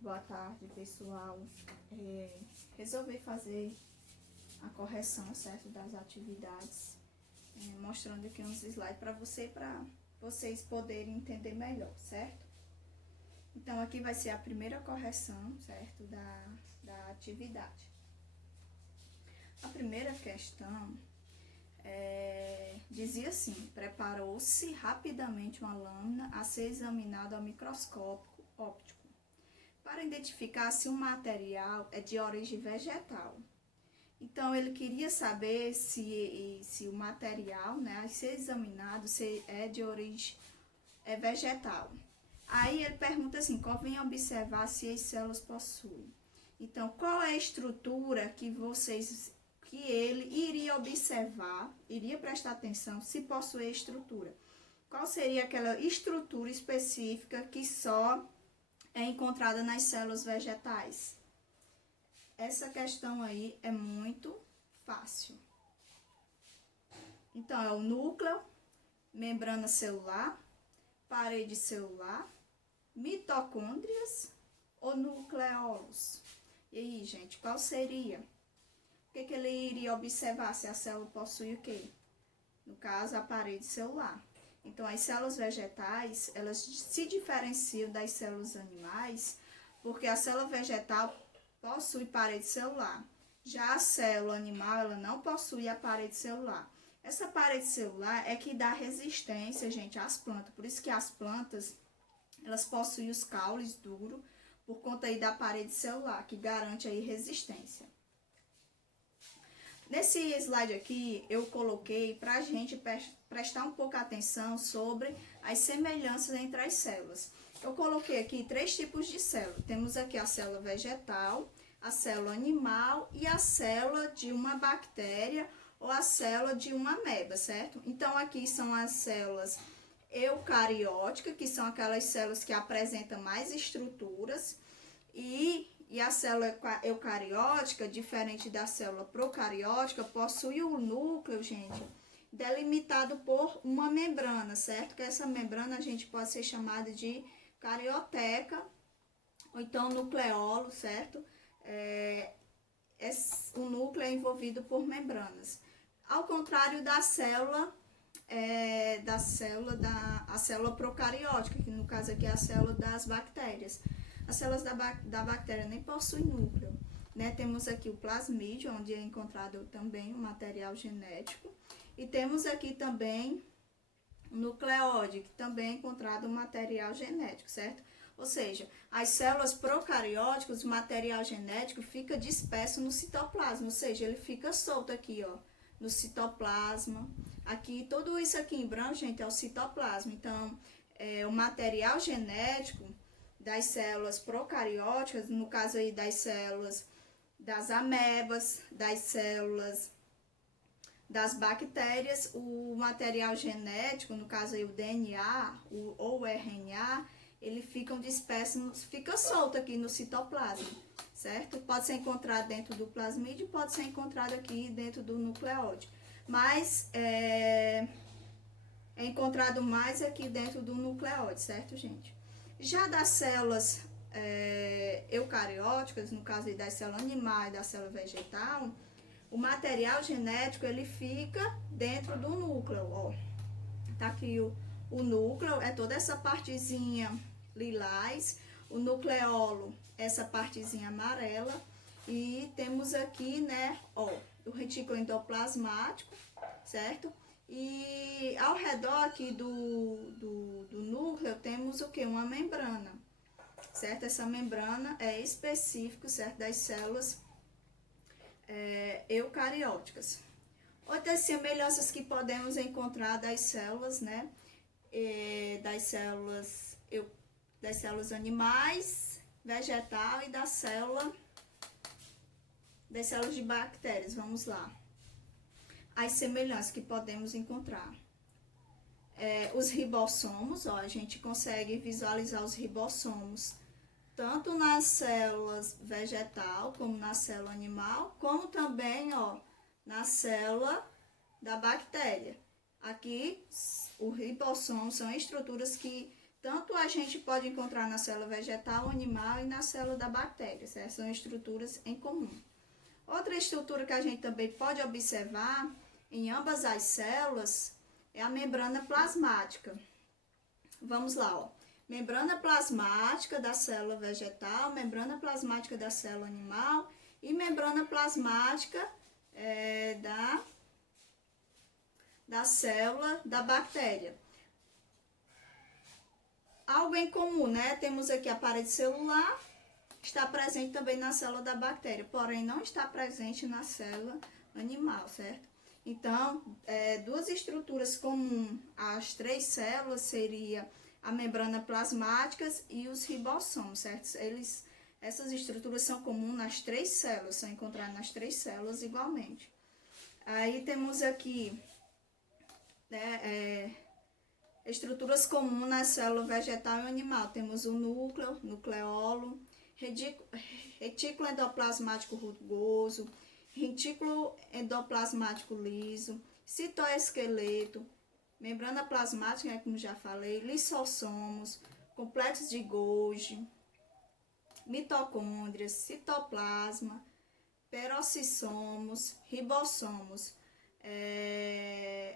Boa tarde, pessoal. Resolvi fazer a correção, certo, das atividades, mostrando aqui uns slides para vocês poderem entender melhor, certo? Então, aqui vai ser a primeira correção, certo, da atividade. A primeira questão dizia assim: preparou-se rapidamente uma lâmina a ser examinada ao microscópio óptico para identificar se o material é de origem vegetal. Então, ele queria saber se o material, né, a ser examinado, se é de origem vegetal. Aí ele pergunta assim: convém observar se as células possuem. Então, qual é a estrutura que ele iria observar, iria prestar atenção se possuir estrutura? Qual seria aquela estrutura específica que só é encontrada nas células vegetais? Essa questão aí é muito fácil. Então, é o núcleo, membrana celular, parede celular, mitocôndrias ou nucleolos? E aí, gente, qual seria? O que ele iria observar se a célula possui o quê? No caso, a parede celular. Então, as células vegetais, elas se diferenciam das células animais, porque a célula vegetal possui parede celular. Já a célula animal, ela não possui a parede celular. Essa parede celular é que dá resistência, gente, às plantas. Por isso que as plantas, elas possuem os caules duros, por conta aí da parede celular, que garante aí resistência. Nesse slide aqui, eu coloquei para a gente prestar um pouco atenção sobre as semelhanças entre as células. Eu coloquei aqui 3 tipos de célula. Temos aqui a célula vegetal, a célula animal e a célula de uma bactéria ou a célula de uma ameba, certo? Então, aqui são as células eucarióticas, que são aquelas células que apresentam mais estruturas, e a célula eucariótica, diferente da célula procariótica, possui um núcleo, gente, delimitado por uma membrana, certo? Que essa membrana a gente pode ser chamada de carioteca, ou então nucleolo, certo? O núcleo é envolvido por membranas. Ao contrário da célula, a célula procariótica, que no caso aqui é a célula das bactérias. As células da bactéria nem possuem núcleo, né? Temos aqui o plasmídio, onde é encontrado também o material genético. E temos aqui também o nucleóide, que também é encontrado o material genético, certo? Ou seja, as células procarióticas, o material genético fica disperso no citoplasma, ou seja, ele fica solto aqui, ó, no citoplasma. Aqui, tudo isso aqui em branco, gente, é o citoplasma. Então, o material genético das células procarióticas, no caso aí das células das amebas, das células das bactérias, o material genético, no caso aí o DNA ou o RNA, ele fica solto aqui no citoplasma, certo? Pode ser encontrado dentro do plasmídio, pode ser encontrado aqui dentro do nucleóide, mas é encontrado mais aqui dentro do nucleóide, certo, gente? Já das células eucarióticas, no caso aí das células animais e da célula vegetal, o material genético ele fica dentro do núcleo, ó. Tá aqui o núcleo, é toda essa partezinha lilás, o nucleolo, essa partezinha amarela, e temos aqui, né, ó, o retículo endoplasmático, certo? E ao redor aqui do núcleo temos o que? Uma membrana, certo? Essa membrana é específica, certo? Das células eucarióticas. Outras semelhanças que podemos encontrar das células, né? Das células animais, vegetal e das células de bactérias. Vamos lá. As semelhanças que podemos encontrar. Os ribossomos, ó, a gente consegue visualizar os ribossomos tanto nas células vegetal, como na célula animal, como também, ó, na célula da bactéria. Aqui, os ribossomos são estruturas que Tanto a gente pode encontrar na célula vegetal, animal e na célula da bactéria, certo? São estruturas em comum. Outra estrutura que a gente também pode observar em ambas as células é a membrana plasmática. Vamos lá, ó. Membrana plasmática da célula vegetal, membrana plasmática da célula animal e membrana plasmática da célula da bactéria. Algo em comum, né? Temos aqui a parede celular, está presente também na célula da bactéria, porém não está presente na célula animal, certo? Então, duas estruturas comuns às três células seria a membrana plasmática e os ribossomos, certo? Essas estruturas são comuns nas três células, são encontradas nas três células igualmente. Aí temos aqui, né, estruturas comuns na célula vegetal e animal. Temos o núcleo, nucleolo, retículo endoplasmático rugoso, retículo endoplasmático liso, citoesqueleto, membrana plasmática, como já falei, lissossomos, complexos de Golgi, mitocôndrias, citoplasma, peroxissomos, ribossomos.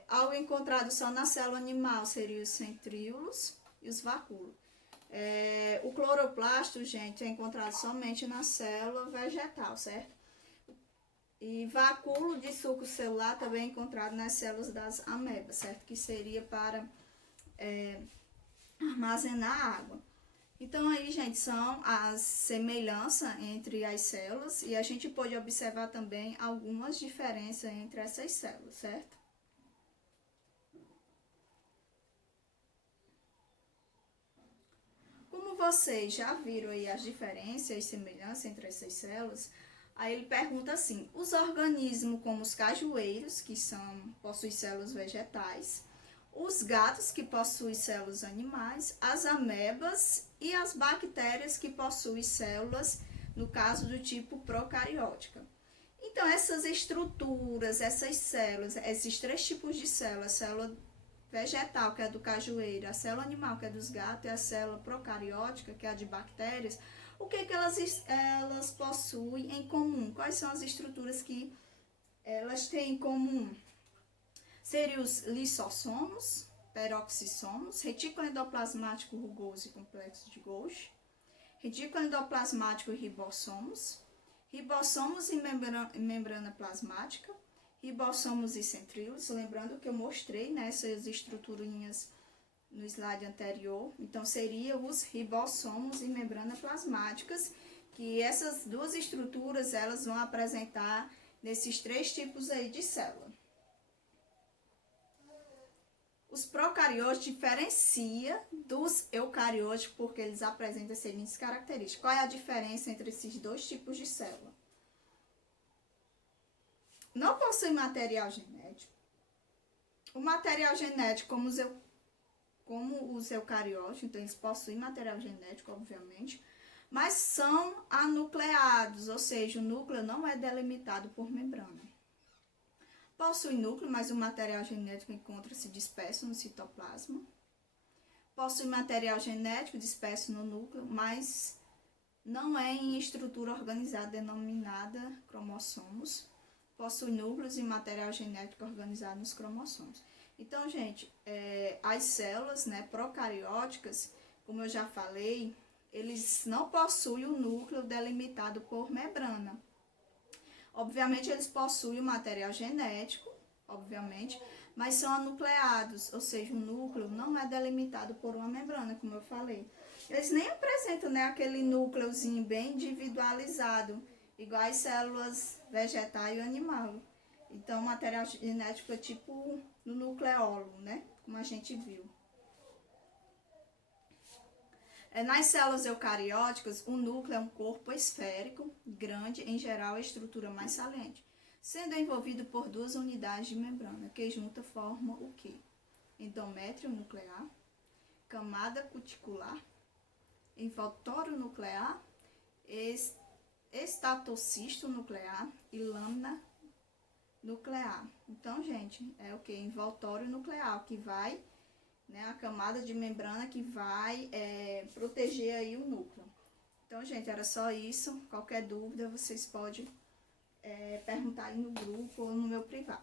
Algo encontrado só na célula animal seria os centríolos e os vacúolos. O cloroplasto, gente, é encontrado somente na célula vegetal, certo? E vacúolo de suco celular também é encontrado nas células das amebas, certo? Que seria para armazenar água. Então, aí, gente, são as semelhanças entre as células e a gente pode observar também algumas diferenças entre essas células, certo? Como vocês já viram aí as diferenças e as semelhanças entre essas células, aí ele pergunta assim: os organismos como os cajueiros, que possuem células vegetais, os gatos, que possuem células animais, as amebas e as bactérias, que possuem células, no caso do tipo procariótica. Então, essas estruturas, essas células, esses três tipos de células, a célula vegetal, que é do cajueiro, a célula animal, que é dos gatos, e a célula procariótica, que é a de bactérias, o que elas possuem em comum? Quais são as estruturas que elas têm em comum? Seriam os lissossomos, peroxissomos, retículo endoplasmático rugoso e complexo de Golgi, retículo endoplasmático e ribossomos, ribossomos e membrana plasmática, ribossomos e centríolos, lembrando que eu mostrei nessas estruturinhas no slide anterior. Então, seriam os ribossomos e membrana plasmáticas, que essas duas estruturas elas vão apresentar nesses três tipos aí de célula. Os procariotes diferenciam dos eucariotes porque eles apresentam as seguintes características. Qual é a diferença entre esses dois tipos de célula? Não possuem material genético. O material genético, como os eucariotes, então eles possuem material genético, obviamente, mas são anucleados, ou seja, o núcleo não é delimitado por membrana. Possui núcleo, mas o material genético encontra-se disperso no citoplasma. Possui material genético disperso no núcleo, mas não é em estrutura organizada denominada cromossomos. Possui núcleos e material genético organizado nos cromossomos. Então, gente, as células, né, procarióticas, como eu já falei, eles não possuem o núcleo delimitado por membrana. Obviamente, eles possuem o material genético, obviamente, mas são anucleados, ou seja, o núcleo não é delimitado por uma membrana, como eu falei. Eles nem apresentam, né, aquele núcleozinho bem individualizado, igual as células vegetais e animal. Então, o material genético é tipo no nucleolo, né, como a gente viu. Nas células eucarióticas, o núcleo é um corpo esférico, grande, em geral a estrutura mais saliente, sendo envolvido por duas unidades de membrana, que juntas formam o quê? Endométrio nuclear, camada cuticular, envoltório nuclear, estatocisto nuclear e lâmina nuclear. Então, gente, é o que? Envoltório nuclear, que vai né? A camada de membrana que vai proteger aí o núcleo. Então, gente, era só isso. Qualquer dúvida, vocês podem perguntar aí no grupo ou no meu privado.